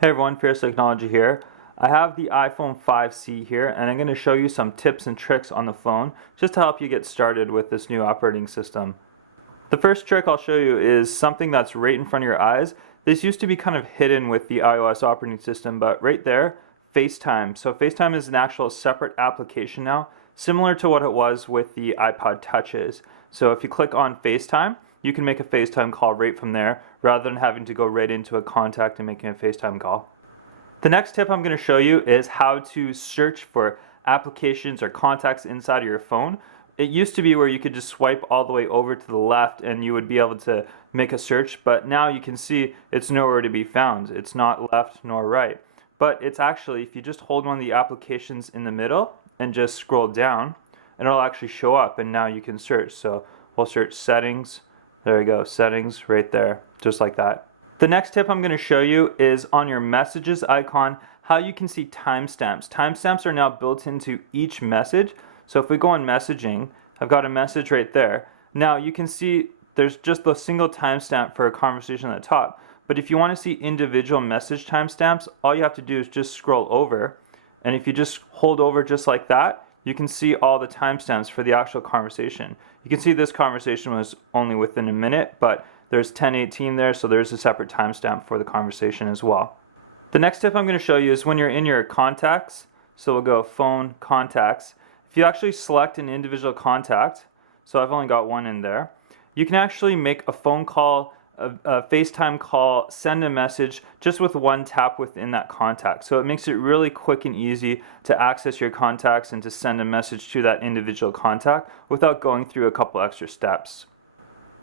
Hey everyone, Fierce Technology here. I have the iPhone 5C here and I'm going to show you some tips and tricks on the phone just to help you get started with this new operating system. The first trick I'll show you is something that's right in front of your eyes. This used to be kind of hidden with the iOS operating system, but right there, FaceTime. So FaceTime is an actual separate application now, similar to what it was with the iPod Touches. So if you click on FaceTime, you can make a FaceTime call right from there rather than having to go right into a contact and making a FaceTime call. The next tip I'm going to show you is how to search for applications or contacts inside of your phone. It used to be where you could just swipe all the way over to the left and you would be able to make a search, but now you can see it's nowhere to be found. It's not left nor right. But it's actually, if you just hold one of the applications in the middle and just scroll down, and it'll actually show up and now you can search. So we'll search settings. There we go, settings right there, just like that. The next tip I'm going to show you is on your messages icon, how you can see timestamps. Timestamps are now built into each message. So if we go on messaging, I've got a message right there. Now you can see there's just a single timestamp for a conversation at the top. But if you want to see individual message timestamps, all you have to do is just scroll over. And if you just hold over just like that, you can see all the timestamps for the actual conversation. You can see this conversation was only within a minute, but there's 10:18 there, so there's a separate timestamp for the conversation as well. The next tip I'm going to show you is when you're in your contacts, so we'll go phone, contacts. If you actually select an individual contact, so I've only got one in there, you can actually make a phone call, a FaceTime call, send a message just with one tap within that contact. So it makes it really quick and easy to access your contacts and to send a message to that individual contact without going through a couple extra steps.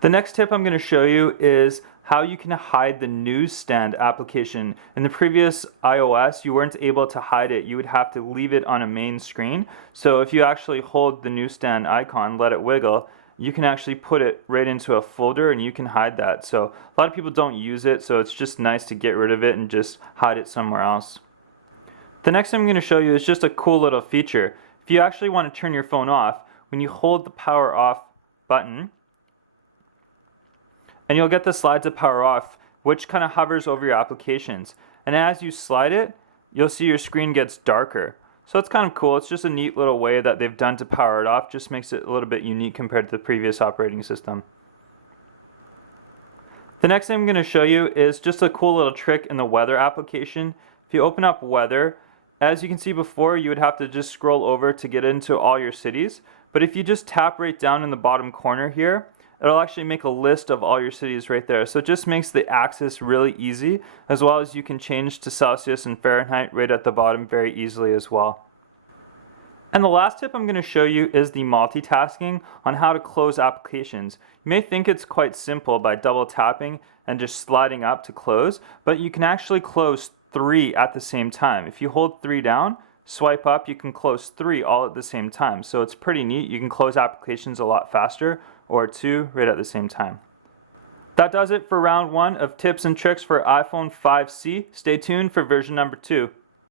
The next tip I'm going to show you is how you can hide the Newsstand application. In the previous iOS, you weren't able to hide it. You would have to leave it on a main screen. So if you actually hold the Newsstand icon, let it wiggle, you can actually put it right into a folder and you can hide that. So a lot of people don't use it, so it's just nice to get rid of it and just hide it somewhere else. The next thing I'm going to show you is just a cool little feature. If you actually want to turn your phone off, when you hold the power off button, and you'll get the slide to power off, which kind of hovers over your applications. And as you slide it, you'll see your screen gets darker. So it's kind of cool. It's just a neat little way that they've done to power it off. Just makes it a little bit unique compared to the previous operating system. The next thing I'm going to show you is just a cool little trick in the weather application. If you open up weather, as you can see before, you would have to just scroll over to get into all your cities. But if you just tap right down in the bottom corner here, it'll actually make a list of all your cities right there. So it just makes the access really easy, as well as you can change to Celsius and Fahrenheit right at the bottom very easily as well. And the last tip I'm going to show you is the multitasking on how to close applications. You may think it's quite simple by double tapping and just sliding up to close, but you can actually close 3 at the same time. If you hold 3 down, swipe up, you can close 3 all at the same time. So it's pretty neat. You can close applications a lot faster, or 2 right at the same time. That does it for round 1 of tips and tricks for iPhone 5C. Stay tuned for version number 2.